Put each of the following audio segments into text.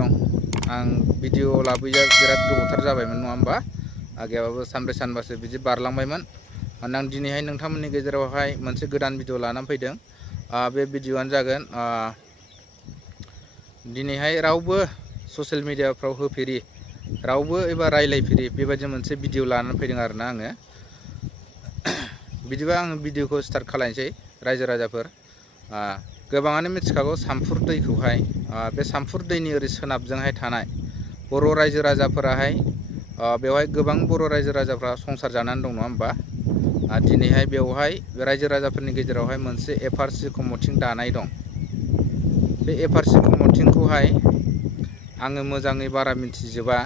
दं आं भिडिअ लाबोया बिराद गोबावथार जाबायमोन नङा होमबा गैयाबाबो सानब्रै सानबासो बिदि बारलांबायमोन आं दिनैहाय नोंथांमोननि गेजेरावहाय मोनसे गोदान भिडिअ लानानै फैदों बे भिडिअआनो जागोन दिनैहाय रावबो ससियेल मिडियाफ्राव होफेरि रावबो एबा रायलायफेरि बेबायदि मोनसे भिडिअ लानानै फैदों आरोना आङो बिदिबा आङो भिडिअखौ स्टार्ट खालामनोसै रायजो राजाफोर गोबाङानो मिथिखागौ सामफुर दैखौहाय बे सामफुर दैनि ओरै सोनाबजोंहाय थानाय बर' रायजो राजाफोराहाय बेवहाय गोबां बर' रायजो राजाफ्रा संसार जानानै दं नङा होमबा दिनैहाय बेवहाय रायजो राजाफोरनि गेजेरावहाय मोनसे एफआरसि कमिटि दानाय दं बे एफआरसि कमिटिखौहाय आङो मोजाङै बारा मिथिजोबा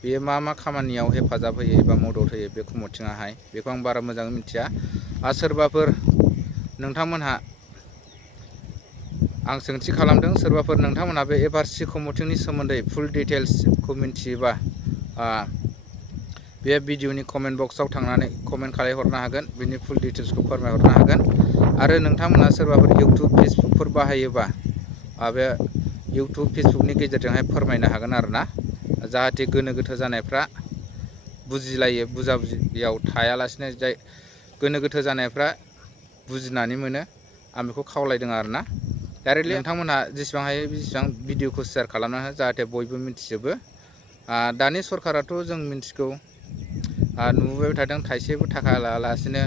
बेयो मा खामानियाव हेफाजाब होयो एबा मदद होयो बे कमिटियाहाय बेखौ आं बारा मोजाङै मिथिया सोरबाफोर नोंथांमोनहा आं सोंथि खालामदों सोरबाफोर नोंथांमोनहा बे एफआरसि कमिटिनि सोमोन्दै फुल डिटेल्सखौ मिथियोबा बे भिडिअनि कमेन्ट बक्सआव थांनानै कमेन्ट खालामहरनो हागोन बिनि फुल डिटेल्सखौ फोरमायहरनो हागोन आरो नोंथांमोनहा सोरबाफोर इउटुब फेसबुकफोर बाहायोबा बे इउटुब फेसबुकनि गेजेरजोंहाय फोरमायनो हागोन आरोना जाहाथे गोनो गोथो जानायफ्रा बुजिलायो बुजाबुजियाव थायालासिनो जाय गोनो गोथो जानायफ्रा बुजिनानै मोनो आं बेखौ खावलायदों आरोना डाइरेक्टलि नोंथांमोनहा जेसेबां हायो बेसेबां भिडिअखौ शेयार खालामना हो जाहाथे बयबो मिथिजोबो दानि सरकाराथ' जों मिथिगौ नुबोबाय थादों थाइसेबो थाखा लायालासिनो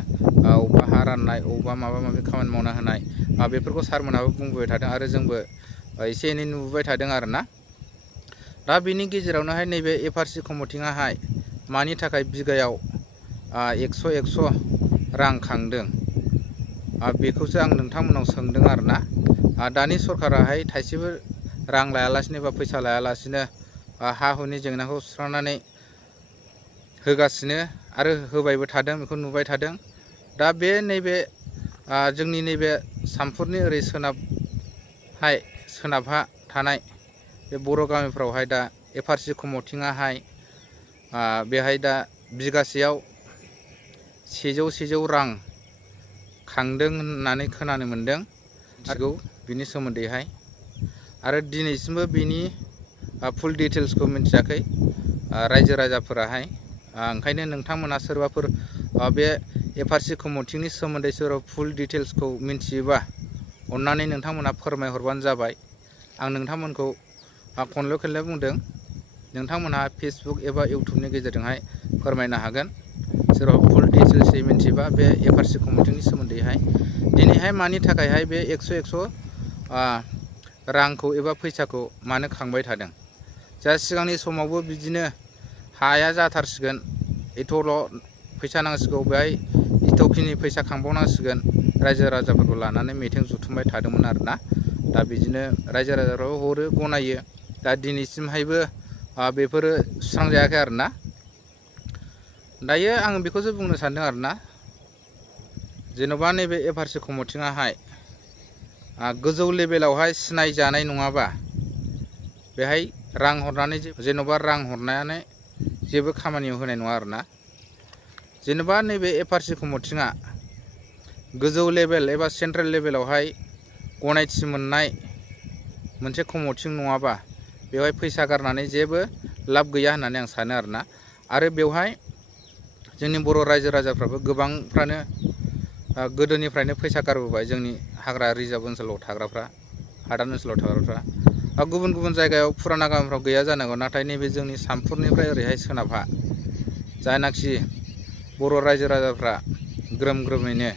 अबेबा हा राननाय अबेबा माबा माबि खामानि मावना होनाय बेफोरखौ सारमोनहाबो बुंबोबाय थादों आरो जोंबो एसे एनै नुबोबाय थादों आरोना दा बिनि गेजेरावनोहाय नैबे एफआरसि कमिटियाहाय मानि थाखाय बिगायाव 100 रां खांदों बेखौसो आं नोंथांमोनाव सोंदों आरोना दानि सरकाराहाय थाइसेबो रां लायालासिनो बा फैसा लायालासिनो हा हुनि जेंनाखौ सुस्रांनानै होगासिनो आरो होबायबो थादों बेखौ नुबाय थादों दा बे नैबे जोंनि नैबे सामफुरनि ओरै सोनाबहा थानाय बे बर' गामिफ्रावहाय दा एफआरसि कमिटियाहाय बेहाय दा बिगासेयाव 100 रां खांदों होननानै खोनानो मोनदों आरो बिनि सोमोन्दैहाय आरो दिनैसिमबो बिनि फुल डिटेल्सखौ मिथियाखै रायजो राजाफोराहाय ओंखायनो नोंथांमोना सोरबाफोर बे एफआरसि कमिटिनि सोमोन्दै सोरबा फुल डिटेल्सखौ मिथियोबा अन्नानै नोंथांमोना फोरमायहरबानो जाबाय आं नोंथांमोनखौ खनले बुंदों नोंथांमोनहा फेसबुक एबा इउटुबनि गेजेरजोंहाय फोरमायनो हागोन सोरबा फुल डिटेल्सै मिथिबा बे एफआरसि कमिटिनि सोमोन्दैहाय दिनैहाय मानि थाखायहाय बे 100 रांखौ एबा फैसाखौ मानो खांबाय थादों जा सिगांनि समावबो बिदिनो हाया जाथारसिगोन एथ'ल' फैसा नांसिगौ बेहाय इथ'खिनि फैसा खांबावनांसिगोन रायजो राजाफोरखौ लानानै मिथिं जुथुमबाय थादोंमोन आरोना दा बिदिनो रायजो राजाफ्राबो हरो गनायो दा दिनैसिमहायबो बेफोरो सुस्रांजायाखै आरोना दायो आं बेखौसो बुंनो सानदों आरोना जेन'बा नैबे एफआरसि कमिटियाहाय गोजौ लेभेलावहाय सिनायजानाय नङाबा बेहाय रां हरनानै जेन'बा रां हरनायानो जेबो खामानियाव होनाय नङा आरोना जेनेबा नैबे एफआरसि कमिटिया गोजौ लेभेल एबा सेन्ट्रेल लेभेलावहाय गनायथि मोननाय मोनसे कमिटि नङाबा बेवहाय फैसा गारनानै जेबो लाब गैया होननानै आं सानो आरोना आरो बेवहाय जोंनि बर' रायजो राजाफ्राबो गोबांफ्रानो गोदोनिफ्रायनो फैसा गारबोबाय जोंनि हाग्रा रिजार्भ ओनसोलाव थाग्राफ्रा हादान ओनसोलाव थाग्राफ्रा गुबुन गुबुन जायगायाव फुराना गामिफ्राव गैया जानांगौ नाथाय नैबे जोंनि सामफुरनिफ्राय ओरैहाय सोनाबहा जायनाखि बर' रायजो राजाफ्रा ग्रोमैनो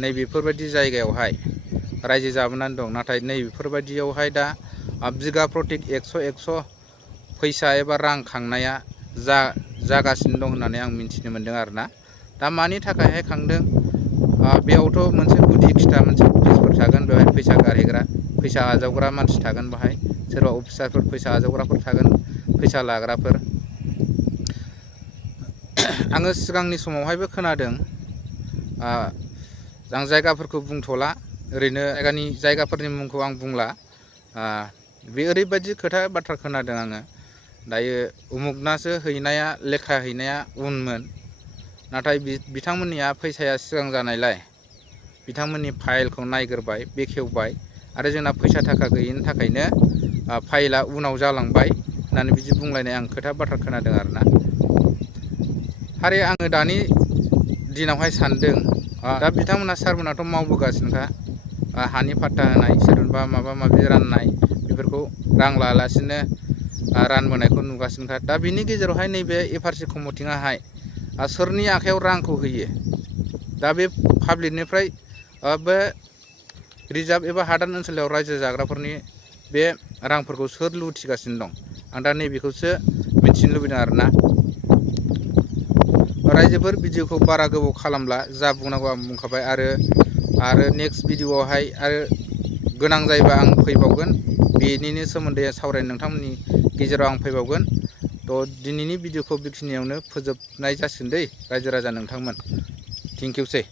नैबेफोरबायदि जायगायावहाय रायजो जाबोनानै दं नाथाय नैबेफोरबायदियावहाय दा बिगा प्रटिक 100 फैसा एबा रां खांनाया जागासिनो दं होननानै आं मिथिनो मोन्दों आरोना दा मानि थाखायहाय खांदों बेयावथ' मोनसे गुदि खिथा मोनसे अफिसफोर थागोन बेवहाय फैसा गारहैग्रा फैसा आजावग्रा मानसि थागोन बाहाय सोरबा अफिसारफोर फैसा आजावग्राफोर थागोन फैसा लाग्राफोर आङो सिगांनि समावहायबो खोनादों आं जायगाफोरखौ बुंथ'ला ओरैनो जायगाफोरनि मुंखौ आं बुंला बे ओरैबायदि बाथ्रा खोनादों आङो दायो उमुगनासो हैनाया लेखा हैनाया उनमोन नाथाय बिथांमोननिया फैसाया सिगां जानायलाय बिथांमोननि फाइलखौ नायग्रोबाय बेखेवबाय आरो जोंना फैसा थाखा गैयिनि थाखायनो फाइला उनाव जालांबाय होननानै बिदि बुंलायनाय आं खोथा बाथ्रा खोनादों आरोना। आरो आङो दानि दिनावहाय सानदों दा बिथांमोना सारमोनाथ' मावबोगासिनोखा हानि फाट्टा होनाय सोरबा माबा माबि राननाय बेफोरखौ रां लायालासिनो रानबोनायखौ नुगासिनोखा। दा बिनि गेजेरावहाय नैबे एफआरसि कमिटियाहाय सोरनि आखायाव रांखौ होयो? दा बे पाब्लिकनिफ्राय बे रिजार्भ एबा हादान ओनसोलाव रायजो जाग्राफोरनि बे रांफोरखौ सोर लुथिगासिनो दं? आं दा नैबेखौसो मिथिनो लुबैदों आरोना। रायजोफोर भिडिअखौ बारा गोबाव खालामला, जा बुंनांगौ आं बुंखाबाय। आरो नेक्स्ट भिडिअआवहाय आरो गोनां जायोबा आं फैबावगोन, बेनिनो सोमोन्दै सावरायनो नोंथांमोननि गेजेराव आं फैबावगोन। थ' दिनैनि भिडिअखौ बेखिनियावनो फोजोबनाय जासिगोन दै रायजो राजा नोंथांमोन। थेंकिउसै।